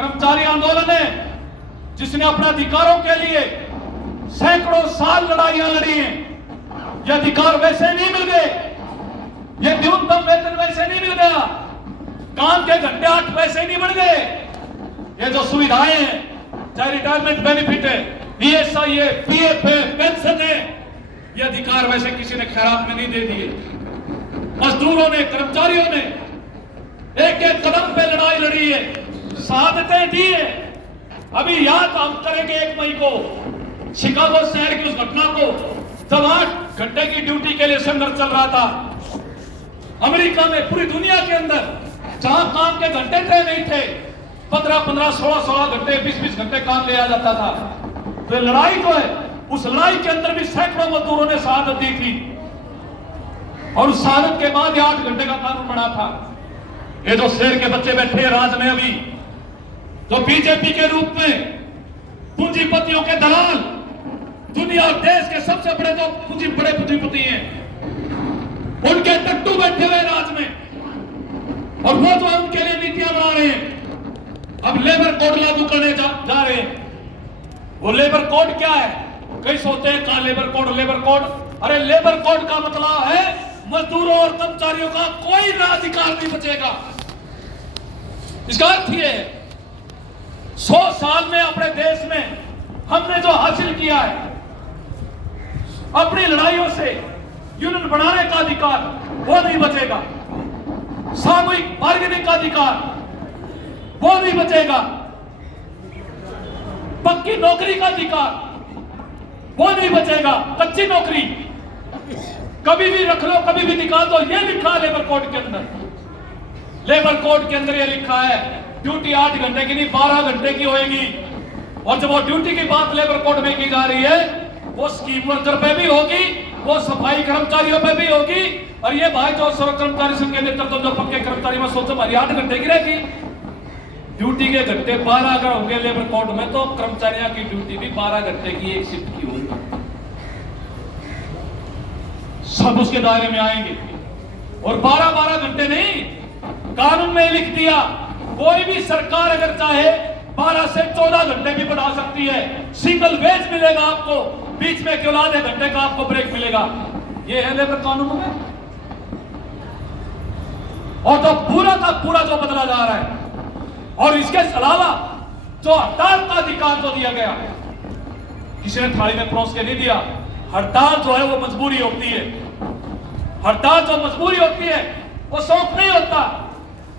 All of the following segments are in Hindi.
कर्मचारी आंदोलन है जिसने अपने अधिकारों के लिए सैकड़ों साल लड़ाइयां लड़ी हैं। ये अधिकार वैसे नहीं मिल गए, ये न्यूनतम वेतन वैसे नहीं मिल गया, काम के घंटे 8 वैसे नहीं बढ़ गए। ये जो सुविधाएं हैं, चाहे रिटायरमेंट बेनिफिट है, ईएसआई है, पीएफ है, पेंशन है, ये अधिकार वैसे किसी ने खैरात में नहीं दे दिए। मजदूरों ने, कर्मचारियों ने एक एक कदम पे लड़ाई लड़ी है, शहादतें दी है। अभी याद हम करेंगे 1 मई को शिकागो शहर की उस घटना को, जब 8 घंटे की ड्यूटी के लिए संघर्ष चल रहा था। अमेरिका में, पूरी दुनिया के अंदर जहां काम के घंटे तय नहीं थे, 15-15, 16-16 घंटे, 20-20 घंटे काम लिया जाता था। तो लड़ाई जो है, उस लड़ाई के अंदर भी सैकड़ों मजदूरों ने शहादत दी थी और उस शहादत के बाद 8 घंटे का कानून बना था। ये जो शेर के बच्चे बैठे हैं राज में अभी, तो बीजेपी के रूप में पूंजीपतियों के दलाल, दुनिया और देश के सबसे बड़े जो बड़े पूंजीपति हैं, उनके टट्टू बैठे हुए राज में, और वो जो उनके लिए नीतियां बना रहे हैं। अब लेबर कोड लागू करने जा रहे हैं। वो लेबर कोड क्या है? कई सोचते हैं कहां लेबर कोड, लेबर कोड। अरे लेबर कोड का मतलब है मजदूरों और कर्मचारियों का कोई अधिकार नहीं बचेगा। इसका अर्थ यह है 100 साल में अपने देश में हमने जो हासिल किया है, अपनी लड़ाइयों से यूनियन बनाने का अधिकार, वो नहीं बचेगा। सामूहिक बार्गेनिंग का अधिकार, वो नहीं बचेगा। पक्की नौकरी का अधिकार, वो नहीं बचेगा। कच्ची नौकरी कभी भी रख लो, कभी भी निकाल दो, ये लिखा है लेबर कोड के अंदर। लेबर कोड के अंदर ये लिखा है ड्यूटी 8 घंटे की नहीं 12 घंटे की होगी। और जब वो ड्यूटी की बात लेबर कोड में की जा रही है, वो स्कीम वर्कर पे भी होगी, वो सफाई कर्मचारियों पे भी होगी। और ये भाई जो सर्व कर्मचारी संघ के नेतृत्व जो पक्के कर्मचारी में सोचो हमारी 8 घंटे की रहेगी, ड्यूटी के घंटे 12 अगर होंगे लेबर कोड में, तो कर्मचारियों की ड्यूटी भी 12 घंटे की एक शिफ्ट की होगी। सब उसके दायरे में आएंगे। और 12-12 घंटे नहीं, कानून में लिख दिया कोई भी सरकार अगर चाहे 12 से 14 घंटे भी बढ़ा सकती है। सिंगल वेज मिलेगा आपको, बीच में केवल आधे घंटे का आपको ब्रेक मिलेगा। ये है लेबर कानून में। और तो पूरा का पूरा जो बदला जा रहा है, और इसके अलावा जो हड़ताल का अधिकार जो दिया गया, किसी ने थाली में परोस के नहीं दिया। हड़ताल जो है वो मजबूरी होती है। हड़ताल जो मजबूरी होती है वो शौक नहीं होता।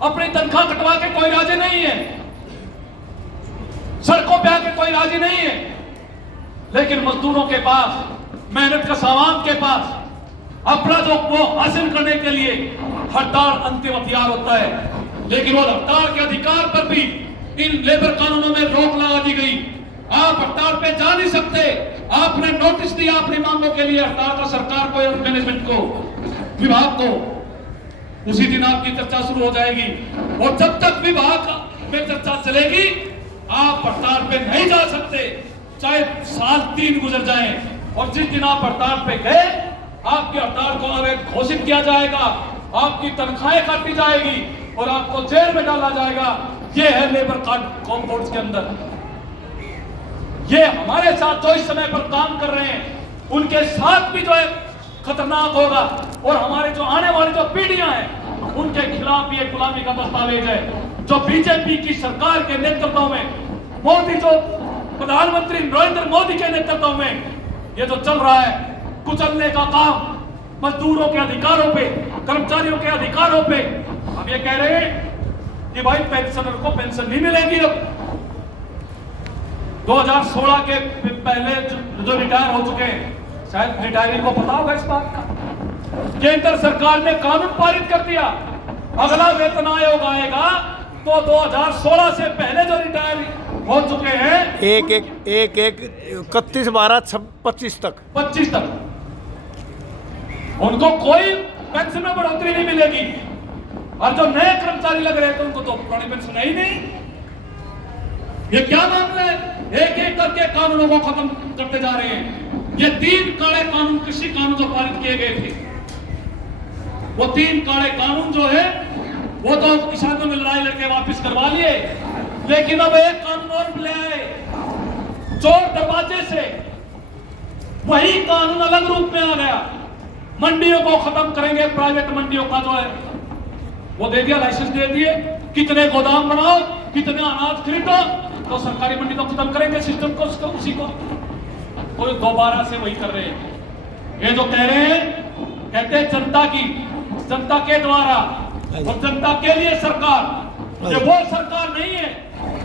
अपनी तनख्वाह कटवा के कोई राजी नहीं है, सड़कों पे आके कोई राजी नहीं है। लेकिन मजदूरों के पास, मेहनत का सामान के पास अपना जो वो हासिल करने के लिए हड़ताल अंतिम हथियार होता है। लेकिन वो हड़ताल के अधिकार पर भी इन लेबर कानूनों में रोक लगा दी गई। आप हड़ताल पे जा नहीं सकते। आपने नोटिस दिया अपनी मांगों के लिए हड़ताल का सरकार को, मैनेजमेंट को, विभाग को, उसी दिन आपकी चर्चा शुरू हो जाएगी। और जब तक विभाग में चर्चा चलेगी, आप हड़ताल पे नहीं जा सकते, चाहे साल 3 गुजर जाएं। और जिस दिन आप हड़ताल पे गए, आपकी हड़ताल को अवैध घोषित किया जाएगा, आपकी तनख्वाहें काटी जाएगी और आपको जेल में डाला जाएगा। ये है लेबर कोड के अंदर। ये हमारे साथ जो इस समय पर काम कर रहे हैं, उनके साथ भी जो है खतरनाक होगा। और हमारे जो आने वाली जो पीढ़ियां हैं, उनके खिलाफ भी एक गुलामी का दस्तावेज है जो बीजेपी की सरकार के नेतृत्व में, मोदी जो प्रधानमंत्री नरेंद्र मोदी के नेतृत्व में ये जो चल रहा है कुचलने का काम, मजदूरों के अधिकारों पे, कर्मचारियों के अधिकारों पे। हम ये कह रहे हैं कि भाई पेंशनर को पेंशन नहीं मिलेगी। अब 2016 के पहले जो रिटायर हो चुके हैं, शायद रिटायरी को पता होगा इस बात का, केंद्र सरकार ने कानून पारित कर दिया। अगला वेतन आयोग आएगा तो 2016 से पहले जो रिटायर हो चुके हैं, 31/12/25 तक उनको कोई पेंशन में बढ़ोतरी नहीं मिलेगी। और जो नए कर्मचारी लग रहे थे उनको तो पुरानी पेंशन है ही नहीं। ये क्या मामला है? एक एक करके कानूनों को खत्म करते जा रहे हैं। ये 3 काले कानून, कृषि कानून जो पारित किए गए थे, वो 3 काले कानून जो है वो तो किसानों में लड़ाई लड़के वापस करवा लिए। लेकिन अब एक कानून और ले आए, चोर दरवाजे से। वही कानून अलग रूप में आ गया। मंडियों को खत्म करेंगे, प्राइवेट मंडियों का जो है वो दे दिया, लाइसेंस दे दिए, कितने गोदाम बनाओ, कितने अनाज खरीदो, तो सरकारी मंडी तो खत्म करेंगे सिस्टम को, उसी को। तो दोबारा से वही कर रहे हैं। ये जो कह रहे हैं, कहते हैं जनता की, जनता के द्वारा और जनता के लिए सरकार। ये वो सरकार नहीं है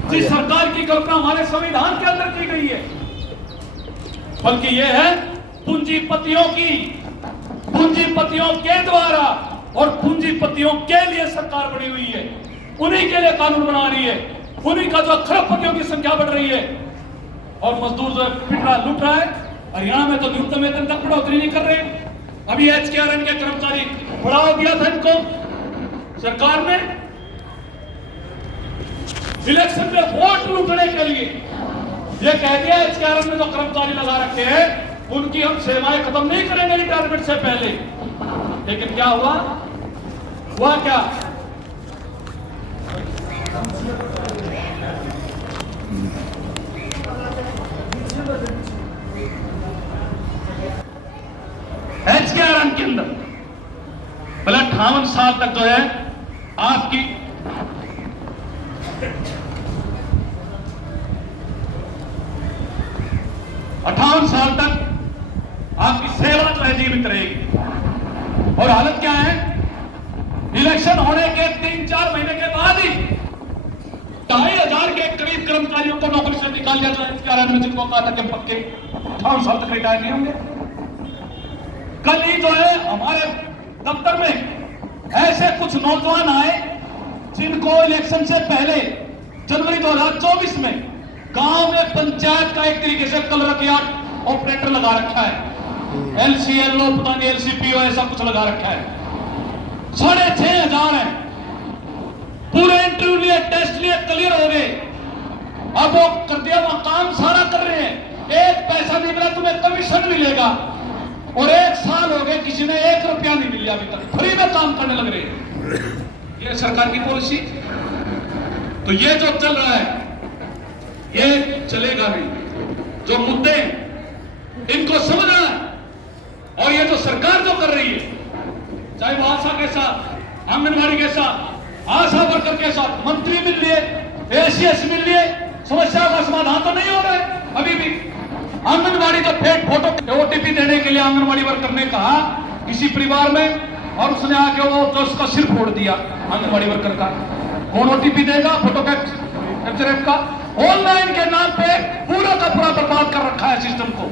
जिस सरकार की कल्पना हमारे संविधान के अंदर की गई है, बल्कि ये है पूंजीपतियों की, पूंजीपतियों के द्वारा और पूंजीपतियों के लिए सरकार बनी हुई है। उन्हीं के लिए कानून बना रही है, उन्हीं का जो खरबपतियों की संख्या बढ़ रही है और मजदूर जो है पिट रहा, लूट रहा है। हरियाणा में तो न्यूनतम वेतन तक बढ़ोतरी नहीं कर रहे। अभी एचकेआरएन के कर्मचारी बढ़ावा दिया था इनको सरकार ने इलेक्शन में वोट लूटने के लिए। ये कह दिया एचकेआरएन में जो कर्मचारी लगा रखे हैं उनकी हम सेवाएं खत्म नहीं करेंगे रिटायरमेंट से पहले। लेकिन क्या हुआ? हुआ क्या? एचकेआरएन के अंदर पहले 58 साल तक जो है आपकी साल तक आपकी सेवा जो है जीवित रहेगी। और हालत क्या है? इलेक्शन होने के 3-4 महीने के बाद ही 2500 के करीब कर्मचारियों को नौकरी से निकाल दिया जाए एचकेआरएन में, जिनको कहा था कि पक्के 58 साल तक रिटायर नहीं होंगे। कल ही जो है हमारे दफ्तर में ऐसे कुछ नौजवान आए जिनको इलेक्शन से पहले जनवरी 2024 में गांव में पंचायत का एक तरीके से कलरक यार्ड ऑपरेटर लगा रखा है, एलसीएलओ पता नहीं एलसीपीओ ऐसा कुछ लगा रखा है। 6500 है, पूरे इंटरव्यू लिए, टेस्ट लिए, क्लियर हो गए। अब वो कर दिया, वो काम सारा कर रहे हैं, एक पैसा नहीं मिला, तुम्हें कमीशन मिलेगा। और 1 साल हो गए, किसी ने 1 रुपया नहीं मिला अभी तक, फ्री में काम करने लग रहे हैं। ये सरकार की पॉलिसी। तो ये जो चल रहा है ये चलेगा नहीं। जो मुद्दे इनको समझना है, और ये जो सरकार जो कर रही है, चाहे वो आशा के साथ, आंगनबाड़ी के साथ, आशा वर्कर के साथ, मंत्री मिल लिए, एसीएस मिल लिए, समस्या का समाधान तो नहीं हो रहा है अभी भी। आंगनबाड़ी का फेक फोटो ओटीपी देने के लिए आंगनबाड़ी वर्कर ने कहा किसी परिवार में, और उसने आके वो तो उसका सिर फोड़ दिया आंगनबाड़ी वर्कर का। कौन ओटीपी देगा? फोटो कैप्चर का। ऑनलाइन के नाम पे पूरा का पूरा बर्बाद कर रखा है सिस्टम को।